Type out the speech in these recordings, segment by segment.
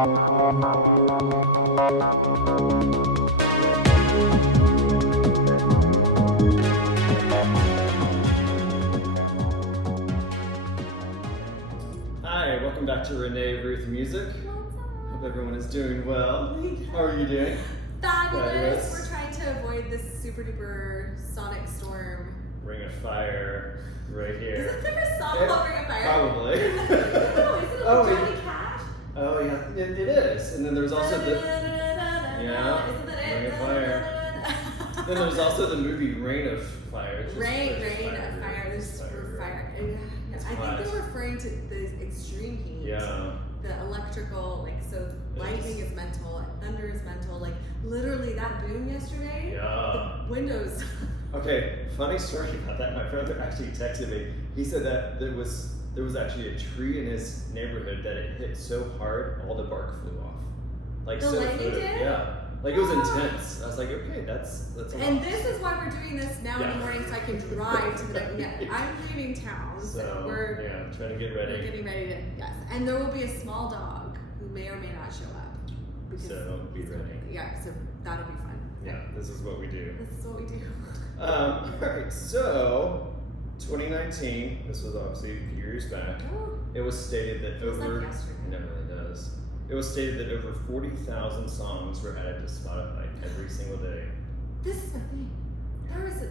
Hi, welcome back to Renee Ruth Music. Hope everyone is doing well. How are you doing? Fabulous. We're trying to avoid this super duper sonic storm. Ring of Fire right here. Isn't there a song called Ring of Fire? Probably. No, isn't it like Johnny Cash? Oh yeah, it is. And then there's also the Isn't that it? Ring of Fire. Then there's also the movie Rain of Fire. Rain of Fire. There's fire. I think they're referring to the extreme heat. Yeah. The electrical, like, so lightning is mental, thunder is mental. Like, literally that boom yesterday. Yeah. The windows. Okay, funny story about that. My brother actually texted me. He said that there was actually a tree in his neighborhood that it hit so hard all the bark flew off. Like The lightning did? Yeah. Like it was intense. I was like, okay, that's a lot. And this is why we're doing this now in the morning, so I can drive to the. Yeah, I'm leaving town, so we're trying to get ready. We're getting ready to and there will be a small dog who may or may not show up. So be ready. Yeah, so that'll be fun. Yeah, this is what we do. This is what we do. All right, so 2019. This was obviously a few years back. Oh. It was stated that Feels like yesterday. It never really does. It was stated that over 40,000 songs were added to Spotify every single day. This is the thing. There is a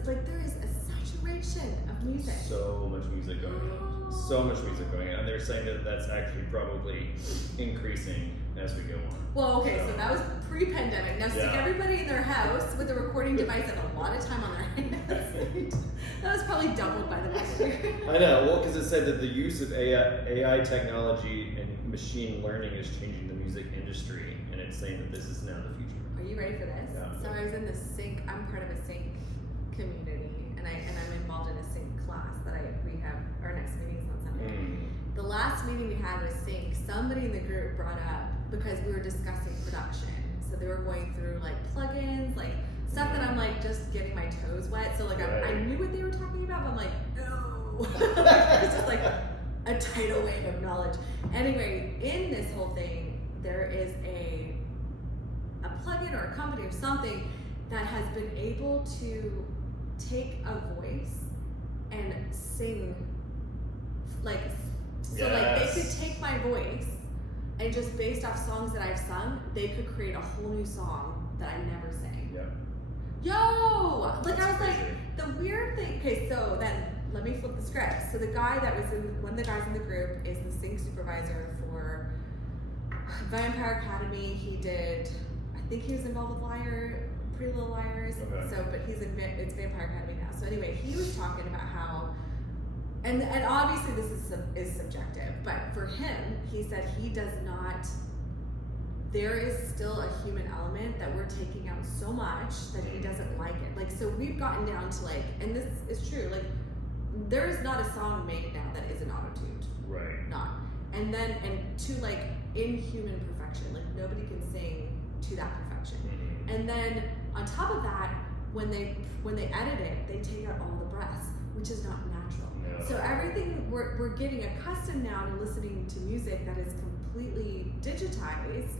saturation of music. So much music going on. So much music going on. And they're saying that that's actually probably increasing as we go on. Well, okay, so that was pre-pandemic. Now stick everybody in their house with a recording device and a lot of time on their hands. That was probably doubled by the next year. I know. Well, because it said that the use of AI technology and machine learning is changing the music industry, and it's saying that this is now the future. Are you ready for this? Yeah. So I was in the sync. I'm part of a sync community, and I'm involved in a sync class that we have. Our next meeting is on Sunday. The last meeting we had with sync, somebody in the group brought up, because we were discussing production. So they were going through like plugins, like stuff that I'm like just getting my toes wet. So like I knew what they were talking about, but I'm like, no. It's just like a tidal wave of knowledge. Anyway, in this whole thing, there is a plugin or a company or something that has been able to take a voice and sing, like, so like they could take my voice and just based off songs that I've sung, they could create a whole new song that I never sang. Yeah. Yo! Like That's I was crazy. like, the weird thing, okay, so then let me flip the script. So the guy that was one of the guys in the group is the sync supervisor for Vampire Academy. He did, I think he was involved with Pretty Little Liars. Okay. So, but it's Vampire Academy now. So anyway, he was talking about how, and obviously this is subjective, but for him, he said he does not, there is still a human element that we're taking out so much that he doesn't like it. Like, so we've gotten down to like, and this is true, like, there is not a song made now that isn't auto-tuned. Right. Not. And then, and to like inhuman perfection, like nobody can sing to that perfection. And then on top of that, when they edit it, they take out all the breaths, which is not natural. No. So everything, we're getting accustomed now to listening to music that is completely digitized,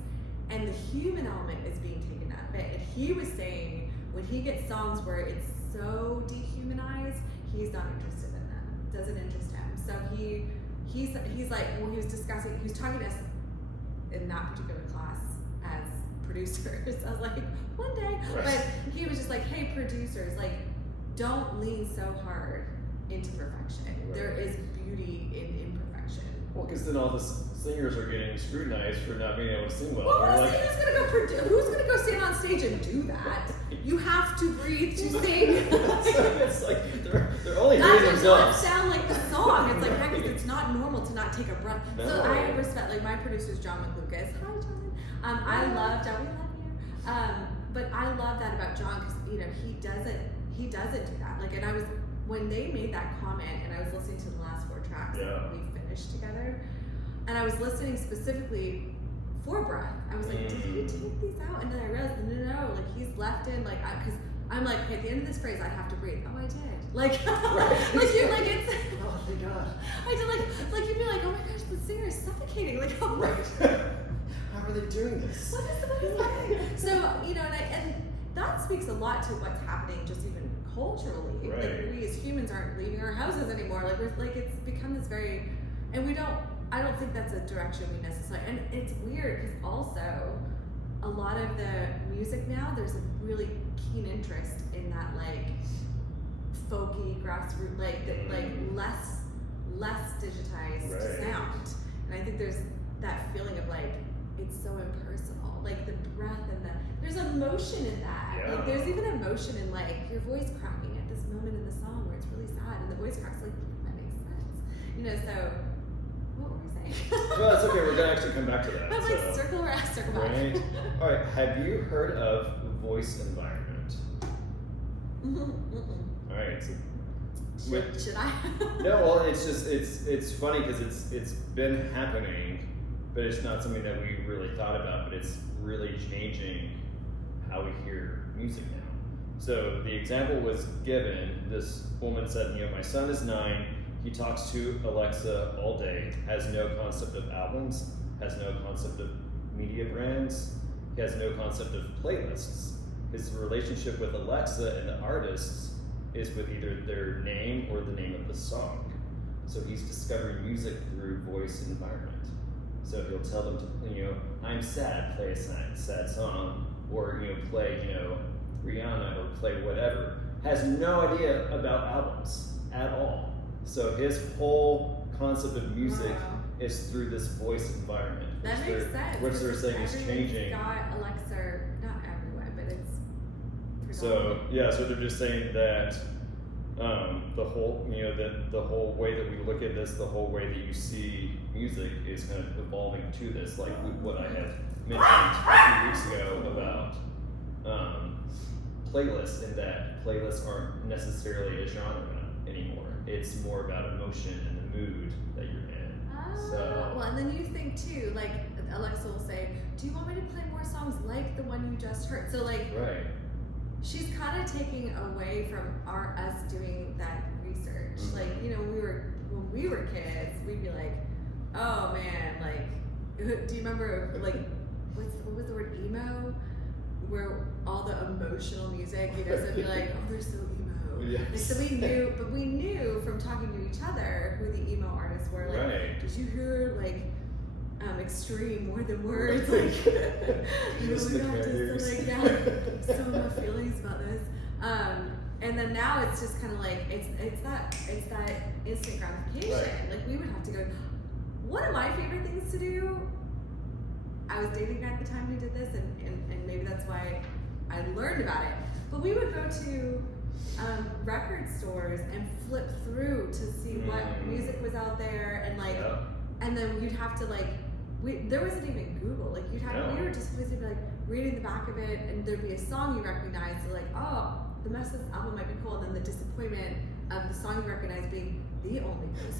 and the human element is being taken out of it. And he was saying when he gets songs where it's so dehumanized, he's not interested in them. Doesn't interest him. So he's like, well, he was talking to us in that particular class as producers. I was like, one day. Right. But he was just like, hey, producers, like, don't lean so hard into perfection. Right. There is beauty in imperfection. Well, because then all the singers are getting scrutinized for not being able to sing well. Well, Like, who's gonna go stand on stage and do that? You have to breathe to sing. it's like they're only That hearing does not themselves. sound like the song. It's like, heck, it's not normal to not take a breath. No. So I respect, like, my producer's John McLucas. Hi, John. I love John. We love you. But I love that about John because he doesn't do that. Like, and when they made that comment, and I was listening to the last 4 tracks that we finished together, and I was listening specifically for breath. I was like, did he take these out? And then I realized, no, like he's left in, like, because I'm like, okay, at the end of this phrase, I'd have to breathe. Oh, I did. Like, right. like you're like, it's. Oh, thank God. I did like you'd be like, oh my gosh, the singer is suffocating. Like, oh right. how are they doing this? What is happening? So, you know, and that speaks a lot to what's happening just even culturally. Right. Like, we as humans aren't leaving our houses anymore. Like, we're like, it's become this very, and I don't think that's a direction we necessarily, and it's weird because also a lot of the music now, there's a really keen interest in that like folky grassroots, like less digitized sound. And I think there's that feeling of like, it's so impersonal, like the breath and there's emotion in that. Yeah. Like there's even emotion in like your voice cracking at this moment in the song where it's really sad and the voice cracks, like, that makes sense. You know, so what were we saying? Well, it's okay, we're gonna actually come back to that. But like circle back. Right. All right, have you heard of voice environment? All right. So should I? No, well, it's just it's funny because it's been happening, but it's not something that we really thought about. But it's really changing how we hear music now. So the example was given. This woman said, you know, my son is 9. He talks to Alexa all day. Has no concept of albums. Has no concept of media brands. He has no concept of playlists. His relationship with Alexa and the artists is with either their name or the name of the song. So he's discovering music through voice environment. So he'll tell them to, you know, I'm sad, play a sad song, or, you know, play, you know, Rihanna or play whatever. Has no idea about albums at all. So his whole concept of music is through this voice environment. That makes sense. Which they're saying is changing. Got Alexa, not everyone, but it's so yeah, so they're just saying that the whole, you know, the whole way that we look at this, the whole way that you see music is kind of evolving to this, like what I had mentioned a few weeks ago about playlists, and that playlists aren't necessarily a genre anymore. It's more about emotion and the mood that you're in. So well, and then you think too, like Alexa will say, do you want me to play more songs like the one you just heard? So like, right. She's kind of taking away from us doing that research. Mm-hmm. Like, you know, when we were kids, we'd be like, oh man, like, do you remember like what was the word emo? Where all the emotional music, you know, so it'd be like, oh, they're so emo. Yes. Like, so we knew from talking to each other who the emo artists were. Like, right. Did you hear like extreme more than words? Like, you know, we have to like, so much feelings about this. And then now it's just kind of like it's that instant gratification. Right. Like we would have to go. One of my favorite things to do. I was dating at the time we did this, and maybe that's why I learned about it. But we would go to record stores and flip through to see what music was out there, and like, and then you'd have to like, there wasn't even Google. Like we were just basically like reading the back of it, and there'd be a song you recognize. So like, oh, the mess of this album might be cool, and then the disappointment of the song you recognize being the only cool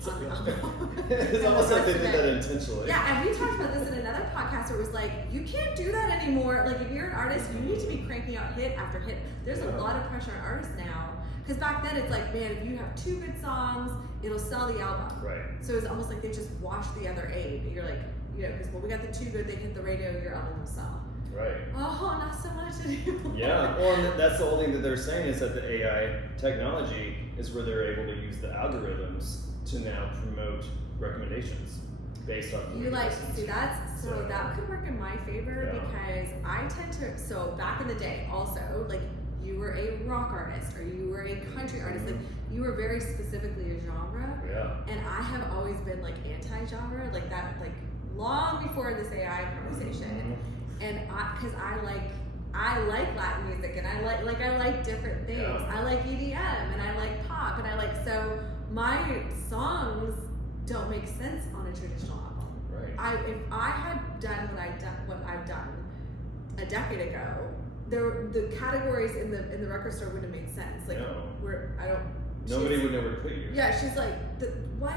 song on the album. It's almost like they did that intentionally. Yeah, and we talked about this in another podcast where it was like, you can't do that anymore. Like, if you're an artist, you need to be cranking out hit after hit. There's a lot of pressure on artists now. Because back then, it's like, man, if you have 2 good songs, it'll sell the album. Right. So it's almost like they just wash the other 8. You're like, you know, because, well, we got the 2 good, they hit the radio, your album will sell. Right. Oh, not so much anymore. Yeah, well, and that's the whole thing that they're saying is that the AI technology is where they're able to use the algorithms to now promote recommendations based on. You like, see, that's, so that could work in my favor because I tend to, so back in the day also, like you were a rock artist or you were a country artist, like you were very specifically a genre. Yeah. And I have always been like anti-genre, like that, like long before this AI conversation. And because I like Latin music, and I like different things. Yeah. I like EDM, and I like pop, and I like, so my songs don't make sense on a traditional album. Right. If I had done what I've done a decade ago, the categories in the record store wouldn't have made sense. Like nobody would know where to put you. Yeah, she's like, what?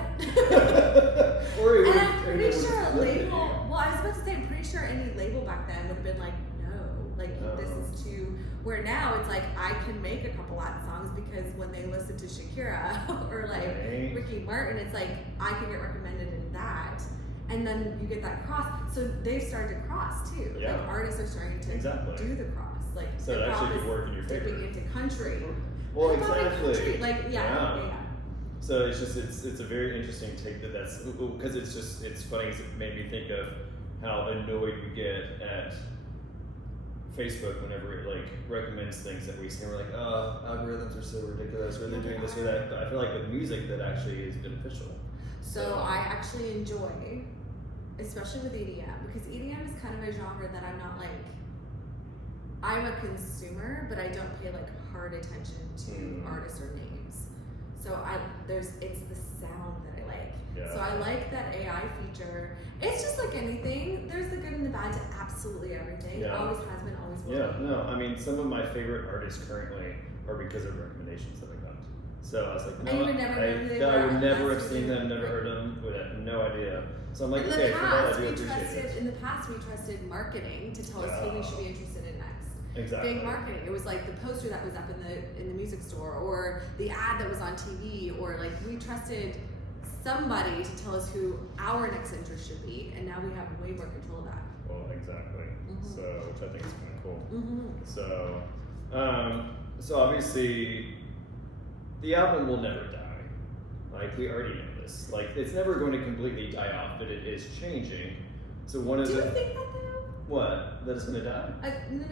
Or and I'm pretty sure a label. Well, I was about to say, I'm pretty sure any label back then would have been like, no, like this is too. Where now it's like I can make a couple Latin songs because when they listen to Shakira or like Ricky Martin, it's like I can get recommended in that. and then you get that cross. So they've started to cross too. Yeah. Like artists are starting to do the cross. Like so it actually could work in your favor. Dipping into country. Well, Hip-hop exactly. Country. Like yeah. So it's just it's a very interesting take that's because it's funny because it made me think of how annoyed we get at Facebook whenever it like recommends things that we see and we're like, oh, algorithms are so ridiculous, or they're doing this or that. But I feel like with music that actually is beneficial. So I actually enjoy, especially with EDM, because EDM is kind of a genre that I'm not like, I'm a consumer, but I don't pay like hard attention to artists or names. So it's the sound that I like. Yeah. So I like that AI feature. It's just like anything. There's the good and the bad to absolutely everything. Yeah. Always has been, always will. Yeah, no, I mean, some of my favorite artists currently are because of recommendations that I got. So I was like, no, and you would never know who they were, I would never have unless seen them, never like- heard them, would have no idea. So I'm like, In okay, the for that I past, do we appreciate trusted. it. In the past, we trusted marketing to tell us who we should be interested in next. Exactly. Big marketing. It was like the poster that was up in the music store, or the ad that was on TV, or like we trusted somebody to tell us who our next interest should be, and now we have way more control of that. Well, exactly. So, which I think is kind of cool. So, so obviously, the album will never die. Like we already know this. Like it's never going to completely die off, but it is changing. So one of Do the you think that though? what that it's going to die? No.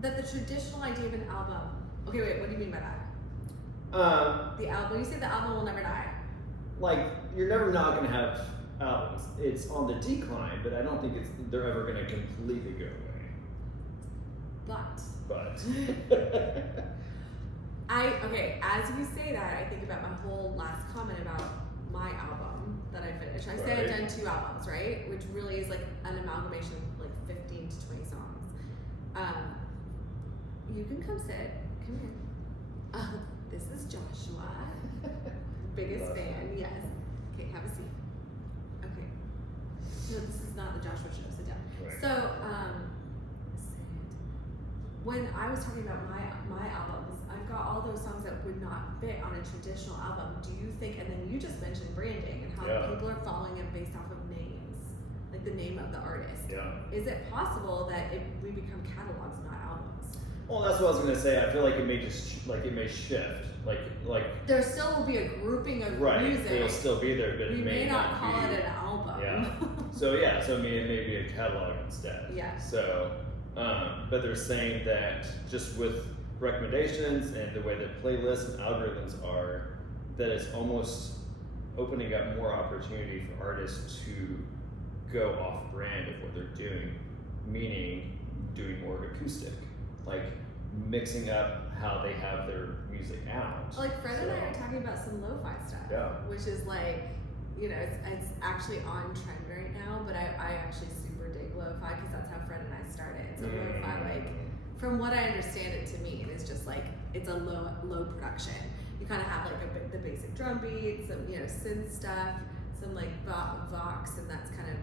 That the traditional idea of an album. Okay, wait. What do you mean by that? The album. When you say the album will never die. Like you're never not going to have albums. It's on the decline, but I don't think they're ever going to completely go away. But as you say that, I think about my whole last comment about my album that I finished. I say I've done 2 albums, right? Which really is like an amalgamation of like 15 to 20 songs. You can come sit. Come in. This is Joshua. Biggest fan, yes. Okay, have a seat. Okay. No, this is not the Joshua show, sit down. Right. So, when I was talking about my albums, I've got all those songs that would not fit on a traditional album. Do you think, and then you just mentioned branding and how people are following it based off of names, like the name of the artist. Yeah. Is it possible that we become catalogs, not albums? Well, that's what I was going to say. I feel like it may shift. Like there still will be a grouping of music. It'll still be there, but we it may not call be. it an album. Yeah. So I mean, it may be a catalog instead. Yeah. So, but they're saying that just with recommendations and the way that playlists and algorithms are, that it's almost opening up more opportunity for artists to go off brand of what they're doing, meaning doing more acoustic, like mixing up how they have their music out. Like Fred and I are talking about some lo-fi stuff, which is like, it's actually on trend right now, but I actually super dig lo-fi because that's how Fred and I started. So lo-fi, like, from what I understand it to mean, is just like, it's a low production. You kind of have like the basic drum beats, some, synth stuff, some like vox, and that's kind of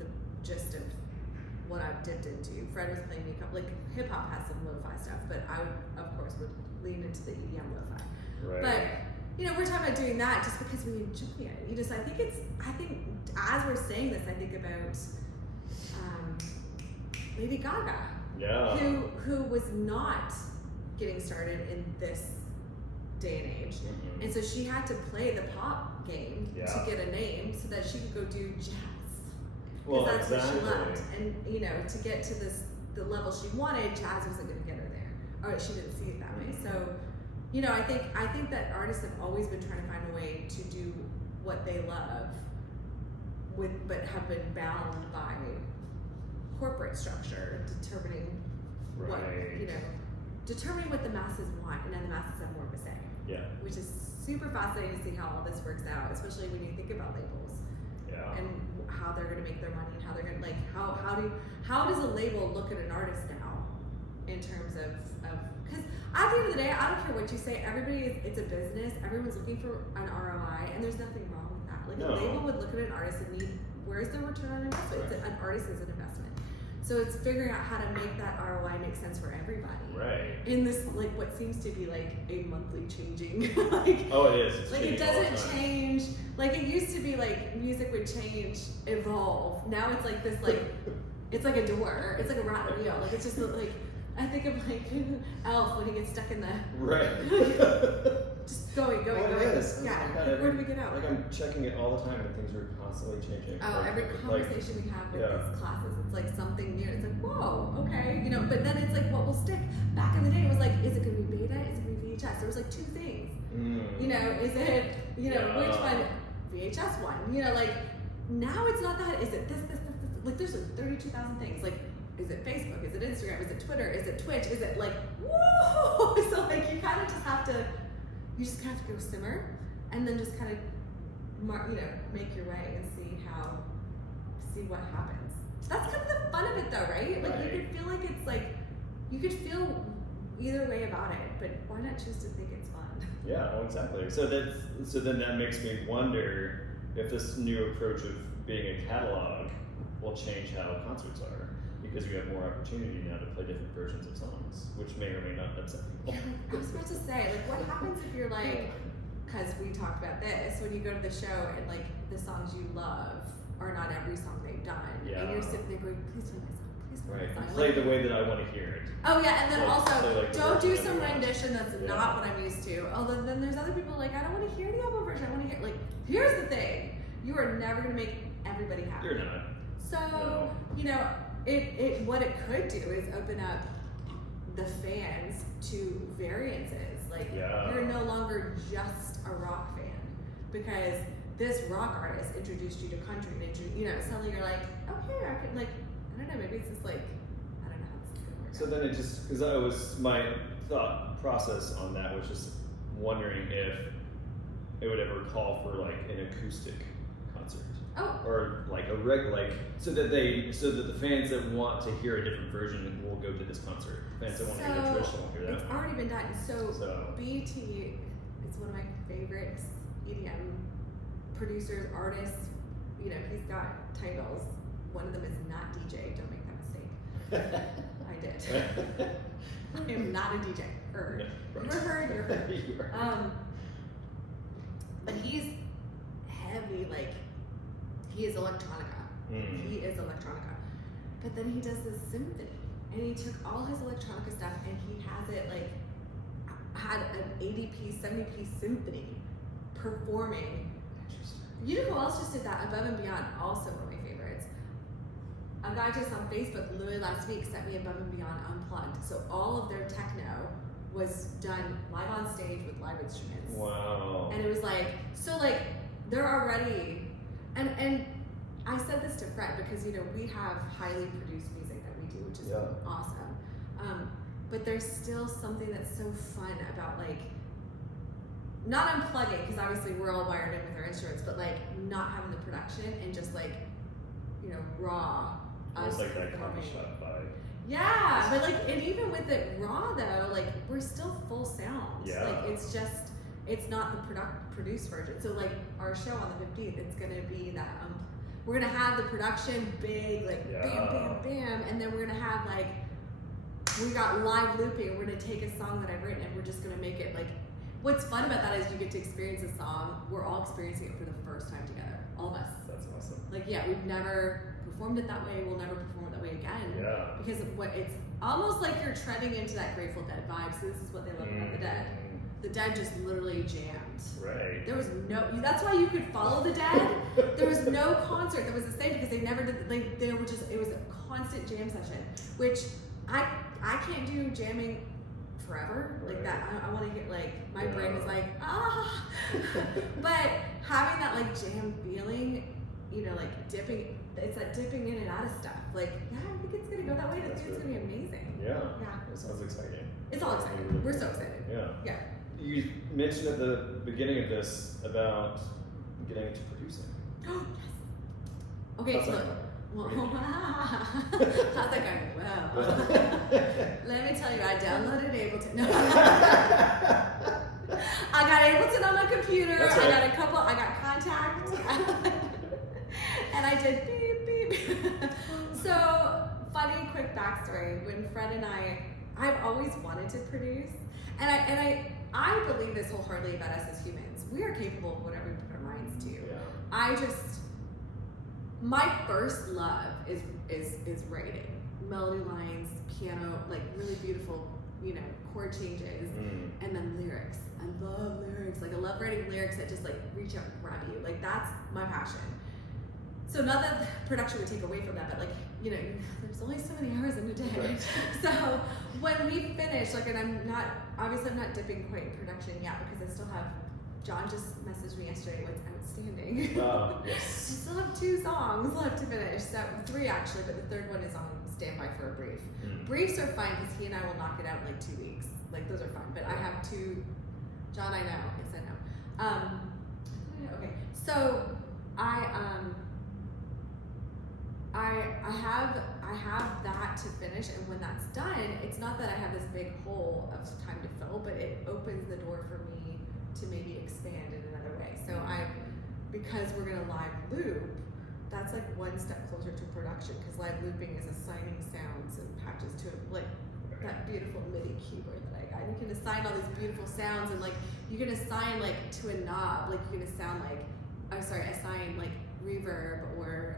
the gist of what I've dipped into. Fred was playing me a couple, like hip hop has some lo-fi stuff, but I would lean into the EDM lo-fi. Right. But we're talking about doing that just because we enjoy it. I think as we're saying this, I think about Lady Gaga, who was not getting started in this day and age, and so she had to play the pop game to get a name so that she could go do jazz. Because that's what she loved, and to get to the level she wanted, jazz wasn't going to get her there, or she didn't see it that way. So, I think that artists have always been trying to find a way to do what they love, but have been bound by corporate structure determining determining what the masses want, and then the masses have more of a say. Yeah. Which is super fascinating to see how all this works out, especially when you think about labels. Yeah. And how they're going to make their money, and how they're going to how does a label look at an artist now in terms of because at the end of the day, I don't care what you say, it's a business, everyone's looking for an ROI, and there's nothing wrong with that. Like a label would look at an artist and need, where's the return on investment? Right. An artist is an investment. So it's figuring out how to make that ROI make sense for everybody. Right. In this, what seems to be a monthly changing. Oh, it is. It's it doesn't change Like it used to be like music would change, evolve. Now it's like this like it's like a door. It's like a rat wheel. Like it's just like I think of like Elf when he gets stuck in the just going. It is. Yeah. Oh my God, Where do we get out? Like I'm checking it all the time, and things are constantly changing. Oh, like, every conversation we have with these classes, it's like something new. It's like, whoa, okay, you know. But then it's like, what will stick? Back in the day, it was like, is it going to be beta? Is it going to be VHS? There was like two things. You know, is it, you know, which one? VHS one. You know, like now it's not that. Is it this? Like there's like 32,000 things. Like, is it Facebook? Is it Instagram? Is it Twitter? Is it Twitch? Is it like, whoa? So like you kind of just have to, you just have to go simmer, and then just kind of, you know, make your way and see what happens. That's kind of the fun of it though, right? Like you could feel like it's like, you could feel either way about it, but why not choose to think it's fun? Yeah, well, exactly. So then that makes me wonder if this new approach of being a catalog will change how concerts are, because you have more opportunity now to play different versions of songs, which may or may not upset people. I was about to say, like, what happens if you're like, because we talked about this, when you go to the show and like the songs you love are not every song they've done, and you're sitting there going, please play my song, please play my song. Play the way that I want to hear it. Oh yeah, and then also like don't do some rendition that's not what I'm used to. Although then there's other people like, I don't want to hear the album version. I want to hear like. Here's the thing: you are never gonna make everybody happy. You're not. So you know, it what it could do is open up the fans to variances. Like you're no longer just a rock fan because this rock artist introduced you to country, and you know, suddenly you're like, okay, I could like, I don't know, maybe it's just like. So then it just, because I was, my thought process on that was just wondering if it would ever call for like an acoustic concert. Oh. Or like so that the fans that want to hear a different version will go to this concert. Fans that want to hear the traditional will hear that. It's already been done. So BT is one of my favorite EDM producers, artists. You know, he's got titles. One of them is not DJ. Don't make that mistake. I did. I am not a DJ. Heard. Right. You're heard. You're heard. But he's heavy, like, he is electronica. He is electronica. But then he does this symphony. And he took all his electronica stuff and he has it, like, had an 80-piece, 70-piece symphony performing. You know who else just did that? Above and Beyond, also one of my favorites. A guy just on Facebook literally last week sent me Above and Beyond Unplugged. So all of their techno was done live on stage with live instruments. Wow. And it was like, so like, they're already, and I said this to Fred because, you know, we have highly produced music that we do, which is awesome. But there's still something that's so fun about like, not unplugging, because obviously we're all wired in with our instruments, but like not having the production and just like, you know, raw. It's like that coffee shop vibe. Yeah, but like, and even with it raw though, like we're still full sound. Yeah. Like it's just, it's not the produced version. So like our show on the 15th, it's gonna be that we're gonna have the production big, like bam, bam, bam, and then we're gonna have like, we got live looping. We're gonna take a song that I've written and we're just gonna make it like. What's fun about that is you get to experience a song. We're all experiencing it for the first time together, all of us. That's awesome. Like, yeah, we've never performed it that way. We'll never perform it that way again. Yeah. Because of what it's almost like you're treading into that Grateful Dead vibe. So this is what they love about the Dead. The Dead just literally jammed. Right. There was no. That's why you could follow the Dead. There was no concert that was the same because they never did. Like they were just. It was a constant jam session, which I can't do jamming forever like that. I want to hear like my brain is like but having that like jam feeling, you know, like dipping, it's that dipping in and out of stuff. Like I think it's gonna go that way. I think it's gonna be amazing. Yeah. It sounds exciting. It's all exciting. Really We're so excited. Yeah. You mentioned at the beginning of this about getting into producing. Oh yes. Okay, so. Well, how's that going? Well, let me tell you, I downloaded Ableton. No. I got Ableton on my computer. Right. I got Contact. And I did beep, beep. So, funny, quick backstory. When Fred and I've always wanted to produce. And I believe this wholeheartedly about us as humans. We are capable of whatever we put our minds to. my first love is writing melody lines, piano, like really beautiful, you know, chord changes, and then lyrics. I love lyrics. Like I love writing lyrics that just like reach out and grab you. Like that's my passion. So not that production would take away from that, but like, you know, there's only so many hours in a day. Right. So when we finish, like, and I'm not dipping quite in production yet because I still have, John just messaged me yesterday what's outstanding. Oh, I yes. still have 2 songs left to finish. So 3 actually, but the third one is on standby for a brief. Briefs are fine because he and I will knock it out in like 2 weeks. Like those are fine. But I have 2. John, I know. Yes, I know. Okay. So I have that to finish, and when that's done, it's not that I have this big hole of time to fill, but it opens the door for me to maybe expand in another way. So because we're gonna live loop, that's like one step closer to production, because live looping is assigning sounds and patches to it, like that beautiful MIDI keyboard that I got. You can assign all these beautiful sounds, and like you can assign like to a knob, like you can assign like reverb or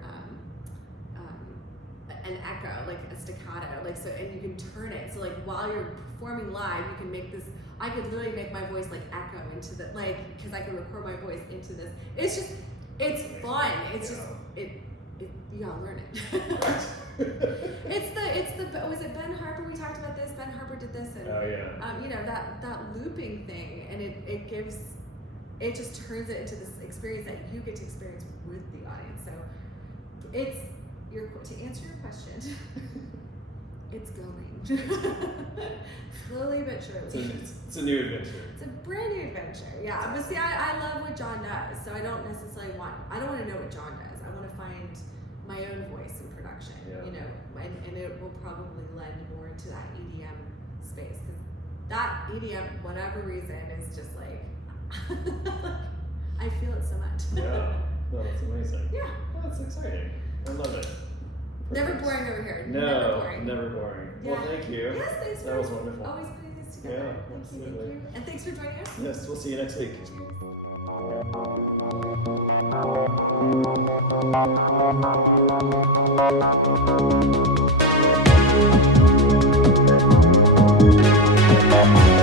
an echo, like a staccato, like so, and you can turn it so like while you're performing live, you can make this. I could literally make my voice like echo into the like, because I can record my voice into this. It's fun. It's just you gotta learn it. Was it Ben Harper? We talked about this. Ben Harper did this, and you know that looping thing, and it just turns it into this experience that you get to experience with the audience. So to answer your question, it's going. Slowly but surely. It's a new adventure. It's a brand new adventure, yeah. But see, I love what John does, so I don't want to know what John does. I want to find my own voice in production, you know, and it will probably lend more to that EDM space, because that EDM, whatever reason, is just like, I feel it so much. Yeah, well, that's amazing. Yeah. Well, that's exciting. I love it. Never boring over here. No, never boring. Yeah. Well, thank you. Yes, thanks that was wonderful. Always putting this together. Yeah, Thank you. And thanks for joining us. Yes, we'll see you next week. Cheers.